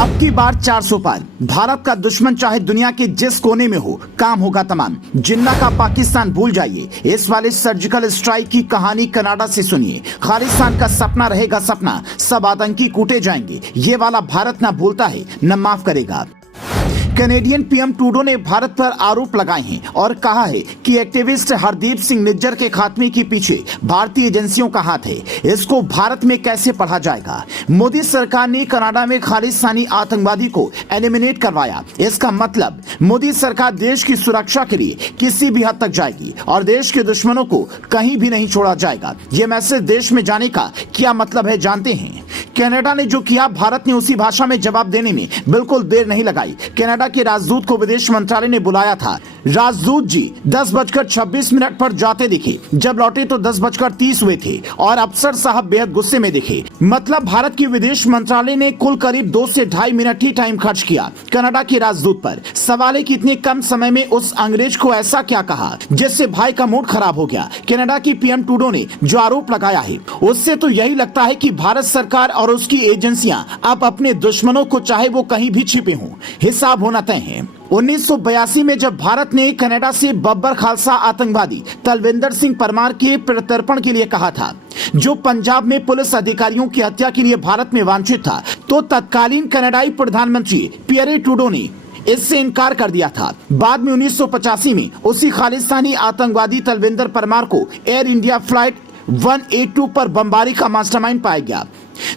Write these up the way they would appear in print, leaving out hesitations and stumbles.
अब की बार 400 पार। भारत का दुश्मन चाहे दुनिया के जिस कोने में हो, काम होगा तमाम। जिन्ना का पाकिस्तान भूल जाइए। इस वाले सर्जिकल स्ट्राइक की कहानी कनाडा से सुनिए। खालिस्तान का सपना रहेगा सपना, सब आतंकी कूटे जाएंगे। ये वाला भारत न भूलता है न माफ करेगा। कैनेडियन पीएम ट्रूडो ने भारत पर आरोप लगाए हैं और कहा है कि एक्टिविस्ट हरदीप सिंह निज्जर के खात्मे के पीछे भारतीय एजेंसियों का हाथ है। इसको भारत में कैसे पढ़ा जाएगा? मोदी सरकार ने कनाडा में खालिस्तानी आतंकवादी को एलिमिनेट करवाया। इसका मतलब मोदी सरकार देश की सुरक्षा के लिए किसी भी हद तक जाएगी और देश के दुश्मनों को कहीं भी नहीं छोड़ा जाएगा। ये मैसेज देश में जाने का क्या मतलब है जानते हैं? कनाडा ने जो किया, भारत ने उसी भाषा में जवाब देने में बिल्कुल देर नहीं लगाई। कनाडा के राजदूत को विदेश मंत्रालय ने बुलाया था। राजदूत जी 10:26 पर जाते दिखे। जब लौटे तो 10:30 हुए थे और अफसर साहब बेहद गुस्से में दिखे। मतलब भारत की विदेश मंत्रालय ने कुल करीब 2 से ढाई मिनट ही टाइम खर्च किया कनाडा के राजदूत पर। सवाल है कि इतने कम समय में उस अंग्रेज को ऐसा क्या कहा जिससे भाई का मूड खराब हो गया। कनाडा की पीएम ट्रूडो ने जो आरोप लगाया है उससे तो यही लगता है कि भारत सरकार और उसकी एजेंसियां अब अपने दुश्मनों को चाहे वो कहीं भी छिपे हों, हिसाब होना तय है। 1982 में जब भारत ने कनाडा से बब्बर खालसा आतंकवादी तलविंदर सिंह परमार के प्रत्यर्पण के लिए कहा था, जो पंजाब में पुलिस अधिकारियों की हत्या के लिए भारत में वांछित था, तो तत्कालीन कनाडाई प्रधानमंत्री पियरे ट्रूडो ने इससे इनकार कर दिया था। बाद में 1985 में उसी खालिस्तानी आतंकवादी तलविंदर परमार को एयर इंडिया फ्लाइट 182 पर बमबारी का मास्टरमाइंड पाया गया,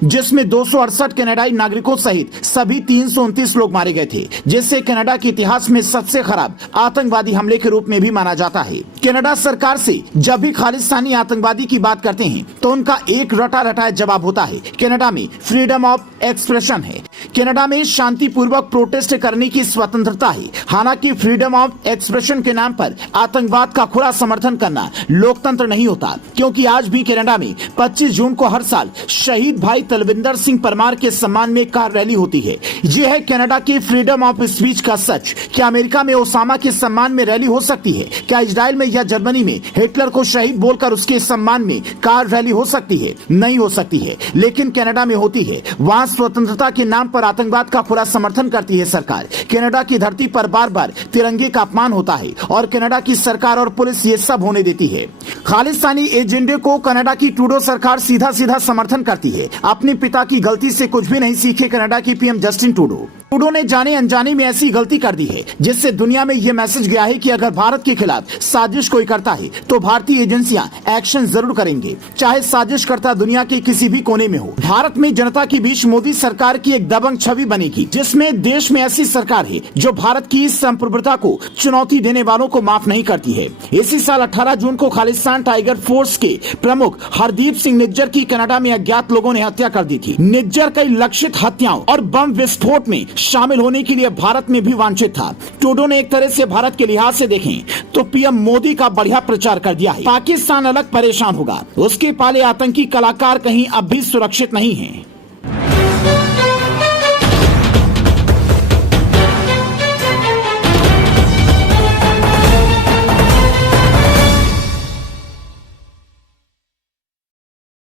जिसमें 268 कनाडाई नागरिकों सहित सभी 329 लोग मारे गए थे, जिससे कनाडा के इतिहास में सबसे खराब आतंकवादी हमले के रूप में भी माना जाता है। कनाडा सरकार से जब भी खालिस्तानी आतंकवादी की बात करते हैं तो उनका एक रटा रटाया जवाब होता है, कनाडा में फ्रीडम ऑफ एक्सप्रेशन है। कनाडा में शांतिपूर्वक प्रोटेस्ट करने की स्वतंत्रता है। हालांकि फ्रीडम ऑफ एक्सप्रेशन के नाम पर आतंकवाद का खुला समर्थन करना लोकतंत्र नहीं होता, क्योंकि आज भी कनाडा में 25 जून को हर साल शहीद भाई तलविंदर सिंह परमार के सम्मान में कार रैली होती है। यह है कनाडा की फ्रीडम ऑफ स्पीच का सच। क्या अमेरिका में ओसामा के सम्मान में रैली हो सकती है? क्या इजराइल में या जर्मनी में हिटलर को शहीद बोलकर उसके सम्मान में कार रैली हो सकती है? नहीं हो सकती है, लेकिन कनाडा में होती है। वहां स्वतंत्रता के नाम पर आतंकवाद का खुला समर्थन करती है सरकार। कनाडा की धरती पर बार बार तिरंगे का अपमान होता है और कनाडा की सरकार और पुलिस ये सब होने देती है। खालिस्तानी एजेंडे को कनाडा की ट्रूडो सरकार सीधा सीधा समर्थन करती है। अपने पिता की गलती से कुछ भी नहीं सीखे कनाडा की पीएम जस्टिन ट्रूडो ने जाने अनजाने में ऐसी गलती कर दी है जिससे दुनिया में यह मैसेज गया है कि अगर भारत के खिलाफ साजिश कोई करता है तो भारतीय एजेंसियां एक्शन जरूर करेंगे, चाहे साजिश करता दुनिया के किसी भी कोने में हो। भारत में जनता के बीच मोदी सरकार की एक दबंग छवि बनेगी, जिसमें देश में ऐसी सरकार है जो भारत की संप्रभुता को चुनौती देने वालों को माफ नहीं करती है। इसी साल 18 जून को खालिस्तान टाइगर फोर्स के प्रमुख हरदीप सिंह निज्जर की कनाडा में अज्ञात लोगों ने हत्या कर दी थी। निज्जर कई लक्षित हत्याओं और बम विस्फोट में शामिल होने के लिए भारत में भी वांछित था। ट्रूडो ने एक तरह से भारत के लिहाज से देखें तो पीएम मोदी का बढ़िया प्रचार कर दिया है। पाकिस्तान अलग परेशान होगा, उसके पाले आतंकी कलाकार कहीं अब भी सुरक्षित नहीं हैं।